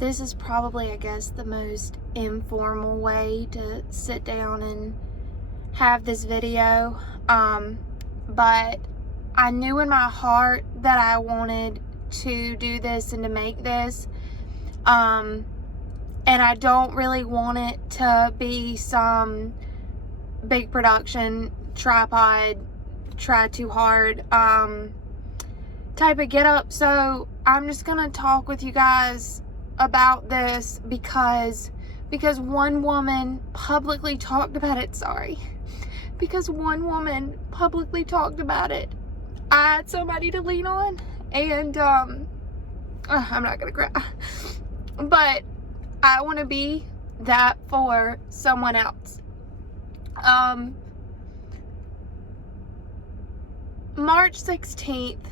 This is probably, I guess, the most informal way to sit down and have this video. But I knew in my heart that I wanted to do this and to make this. And I don't really want it to be some big production, tripod, try too hard, type of get up. So I'm just gonna talk with you guys about this because one woman publicly talked about it. Because one woman publicly talked about it. I had somebody to lean on, and I'm not gonna cry, but I want to be that for someone else. March 16th,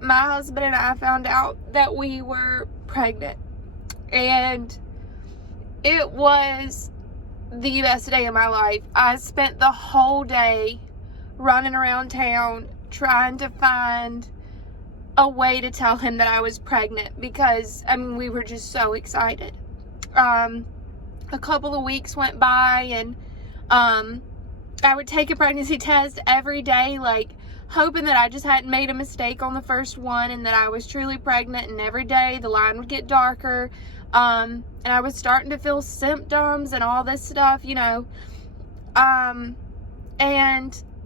my husband and I found out that we were pregnant, and it was the best day of my life. I spent the whole day running around town trying to find a way to tell him that I was pregnant because, I mean, we were just so excited. A couple of weeks went by, and I would take a pregnancy test every day, like hoping that I just hadn't made a mistake on the first one and that I was truly pregnant. And every day the line would get darker, and I was starting to feel symptoms and all this stuff, you know. And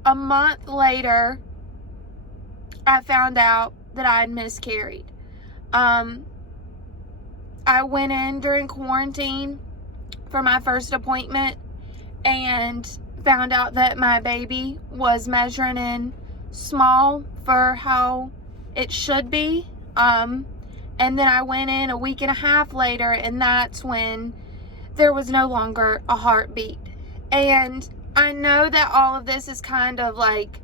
a month later, I found out that I had miscarried. I went in during quarantine for my first appointment and found out that my baby was measuring in small for how it should be. And then I went in a week and a half later, and that's when there was no longer a heartbeat. And I know that all of this is kind of like,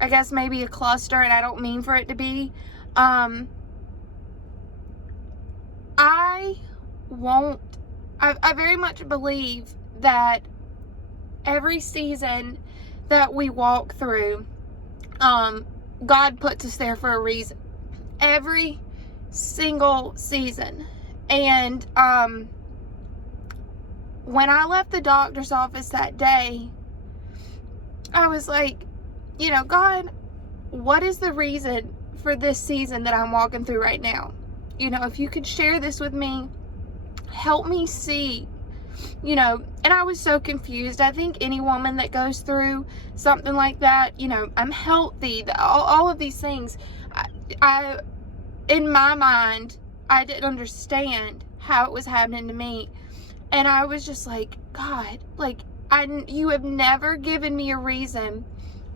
I guess maybe a cluster, and I don't mean for it to be. I very much believe that every season that we walk through, God puts us there for a reason. Every single season. And when I left the doctor's office that day, I was like, you know, God, what is the reason for this season that I'm walking through right now? You know, if you could share this with me, help me see, you know. And I was so confused. I think any woman that goes through something like that, you know, I'm healthy, all of these things, I in my mind, I didn't understand how it was happening to me. And I was just like, God, like, you have never given me a reason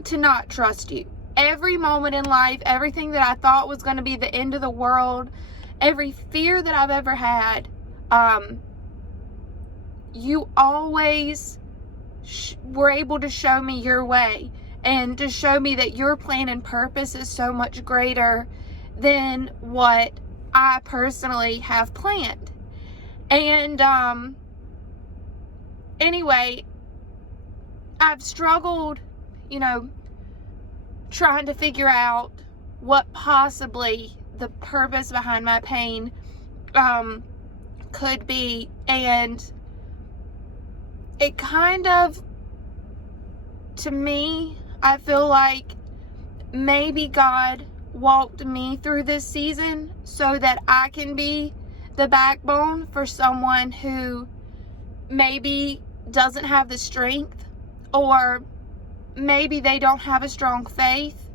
to not trust you. Every moment in life, everything that I thought was going to be the end of the world, every fear that I've ever had, you always were able to show me your way and to show me that your plan and purpose is so much greater than what I personally have planned. And anyway, I've struggled, you know, trying to figure out what possibly the purpose behind my pain could be. And it kind of, to me, I feel like maybe God walked me through this season so that I can be the backbone for someone who maybe doesn't have the strength, or maybe they don't have a strong faith,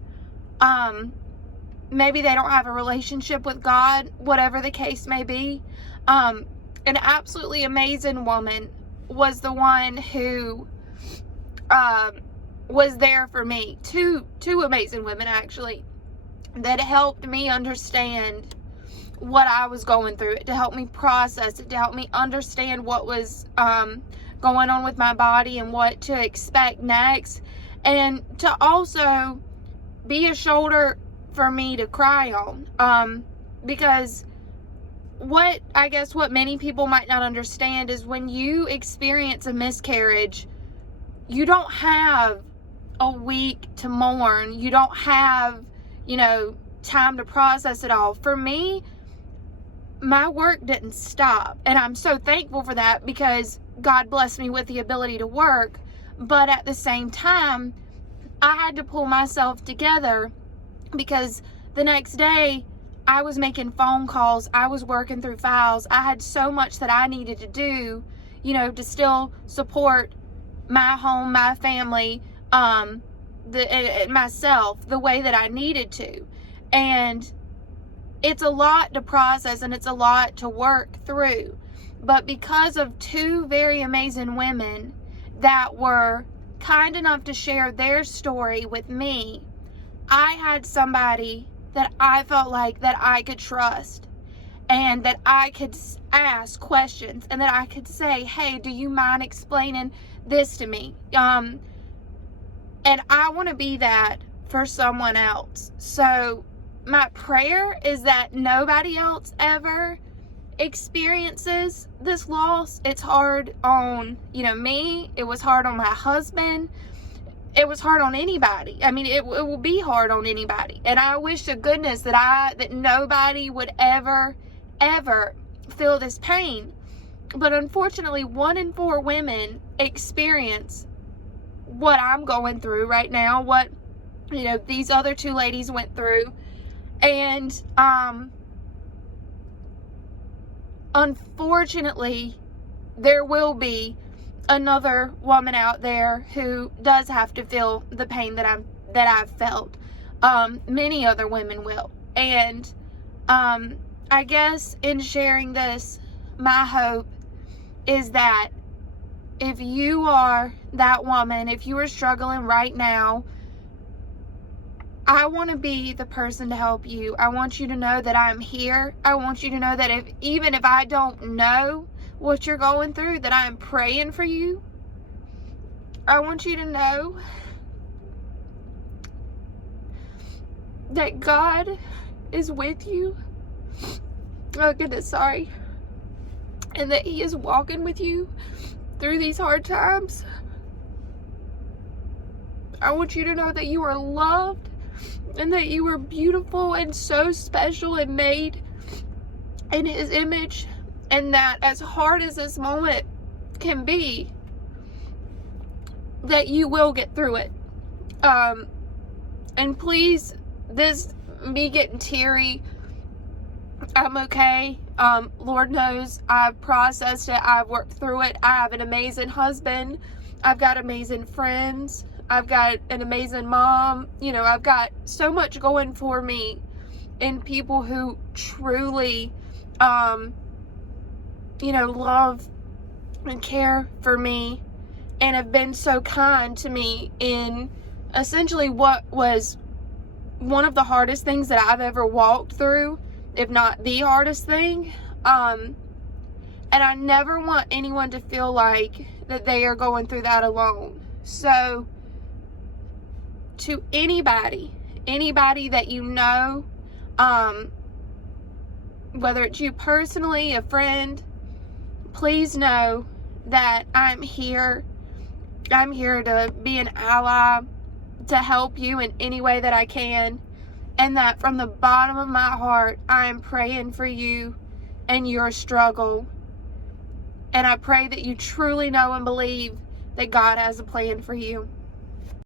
maybe they don't have a relationship with God, whatever the case may be. An absolutely amazing woman was the one who was there for me. Two amazing women, actually, that helped me understand what I was going through, to help me process it, to help me understand what was going on with my body and what to expect next, and to also be a shoulder for me to cry on. Because what many people might not understand is when you experience a miscarriage, you don't have a week to mourn. You don't have, you know, time to process it all. For me, my work didn't stop. And I'm so thankful for that, because God blessed me with the ability to work. But at the same time, I had to pull myself together, because the next day I was making phone calls, I was working through files, I had so much that I needed to do, to still support my home, my family, myself the way that I needed to. And it's a lot to process, and it's a lot to work through. But because of two very amazing women that were kind enough to share their story with me, I had somebody that I felt like that I could trust, and that I could ask questions, and that I could say, hey, do you mind explaining this to me? And I want to be that for someone else. So my prayer is that nobody else ever experiences this loss. It's hard on, me. It was hard on my husband. It was hard on anybody. I mean, it will be hard on anybody. And I wish to goodness that nobody would ever feel this pain. But unfortunately, 1 in 4 women experience what I'm going through right now, what, these other 2 ladies went through. And, unfortunately, there will be another woman out there who does have to feel the pain that I've felt. Many other women will. And, I guess in sharing this, my hope is that if you are that woman, if you are struggling right now, I want to be the person to help you. I want you to know that I'm here. I want you to know that even if I don't know what you're going through, that I'm praying for you. I want you to know that God is with you. Oh goodness, sorry. And that He is walking with you through these hard times. I want you to know that you are loved, and that you are beautiful and so special and made in His image. And that as hard as this moment can be, that you will get through it. And please, me getting teary, I'm okay. Lord knows I've processed it. I've worked through it. I have an amazing husband. I've got amazing friends. I've got an amazing mom. I've got so much going for me, and people who truly, love and care for me, and have been so kind to me in essentially what was one of the hardest things that I've ever walked through, if not the hardest thing. And I never want anyone to feel like that they are going through that alone. So to anybody that whether it's you personally, a friend, please know that I'm here. I'm here to be an ally, to help you in any way that I can. And that from the bottom of my heart, I am praying for you and your struggle. And I pray that you truly know and believe that God has a plan for you.